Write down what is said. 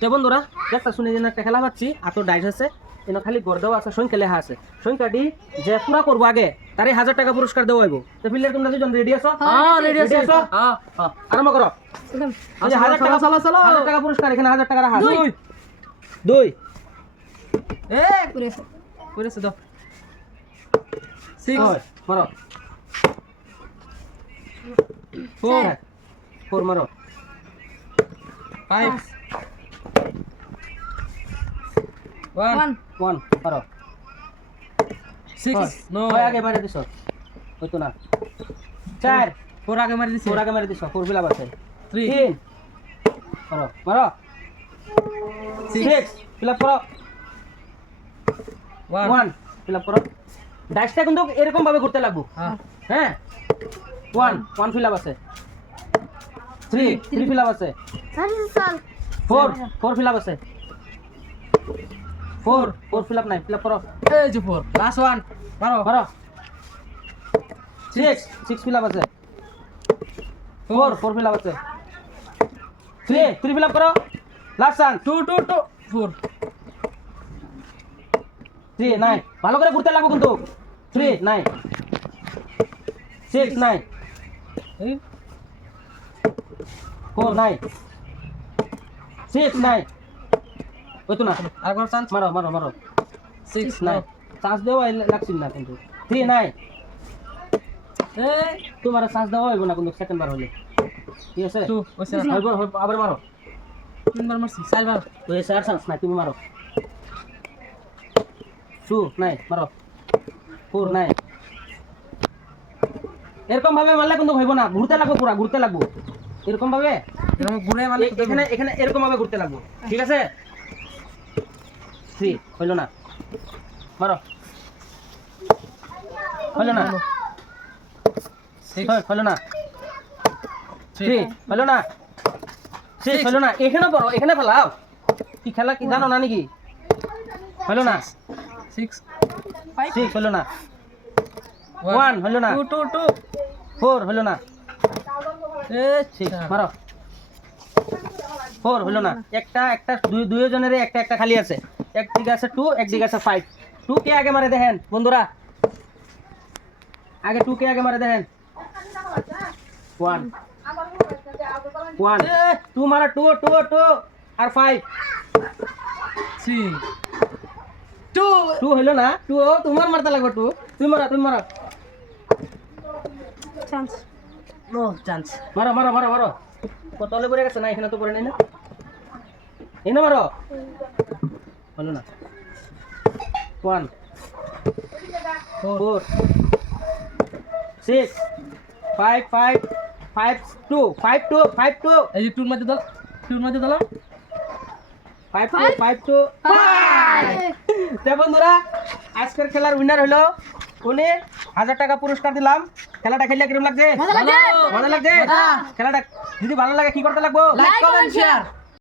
তো বন্ধুরা দেখতে শুনে যেন একটা খেলা পাচ্ছি এত ডাইস আছে এনে খালি গড় দেওয়া আছে সংখ্যা লেখা আছে সংখ্যাটি যে পুরা করবো আগে তারে 1000 টাকা পুরস্কার দেওয়া হইব তো ফিল্ডার তোমরা দুজন রেডি আছো? হ্যাঁ রেডি আছে হ্যাঁ আরম্ভ করো। এই যে 1000 টাকা চলো 1000 টাকা পুরস্কার এখানে 1000 টাকা রাখা। 2 এ পুরেছে দাও 6 মারো 4 মারো 5 1 মারো 6 নো আগে মারি দিছো হইতো না 4 4 আগে মারি দিছি 4 আগে মারি দিছো 4 ফিলাপ আছে 3 মারো 6 ফিলাপ করো 1 ফিলাপ করো ডাইসটা কিন্তু এরকম ভাবে করতে লাগবো হ্যাঁ 1 ফিলাপ আছে 3 ফিলাপ আছে 4 ফিলাপ আছে 4 ফিলাপ নাই ফিলাপ করো এই যে 4 লাস্ট 1 মারো মারো 6 ফিলাপ আছে 4 ফিলাপ আছে 3 ফিলাপ করো লাস্ট চান্স 2 4 3 নাই ভালো করে ঘুরতে লাগবো কিন্তু 3 নাই 6 নাই এই 4 নাই 6 নাই ওই তো না আরেকবার চান্স মারো মারো মারো 6 নাই চান্স দেওয়া লাগছিল না কিন্তু 3 নাই এই তোমার চান্স দেওয়া হইব না কিন্তু সেকেন্ড বার হলে ঠিক আছে 2 ওইছে হইব আবার মারো তিনবার মারছি চারবার ওই চার চান্স নাই তুমি মারো 2 নাই মারো 4 নাই এরকম ভাবে মারলে কিন্তু হইব না ঘুরতে লাগবো পুরা ঘুরতে লাগবো এরকম ভাবে এরকম ঘুরে মানে এখানে এখানে এরকম ভাবে ঘুরতে লাগবো ঠিক আছে 3 হইল না মারো হইল না 6 হইল না 3 হইল না 6 হইল না এখানে পড়ো এখানে ফেলাও কি খেলা কি জানো না নাকি হইল না 6 6 হইল না 1 হইল না 2 4 হইল না এ 6 মারো 4 হইল না একটা একটা দুইজনের একটা একটা খালি আছে একদিকে আছে 2 একদিকে আছে 5 2 কে আগে মারে দেখেন বন্ধুরা আগে 2 কে আগে মারে দেখেন 1 2 মারা 2 আর 5 3 2 হইল না 2 তোমার মারতে লাগবে 2 তুমি মারো চান্স নো চান্স মারো মারো মারো মারো কতলে পড়ে গেছে না এখানে তো পড়ে নাই না এনে মারো হলো না 1 4 6 5 2 এই যে 2 মধ্যে দাও 2 মধ্যে দাও 5 2 তে বন্ধুরা আজকের খেলার উইনার হলো উনি 1000 টাকা পুরস্কার দিলাম খেলাটা খেললে কিরকম লাগছে মজা লাগছে মজা লাগছে খেলাটা যদি ভালো লাগে কি করতে লাগবে লাইক কমেন্ট শেয়ার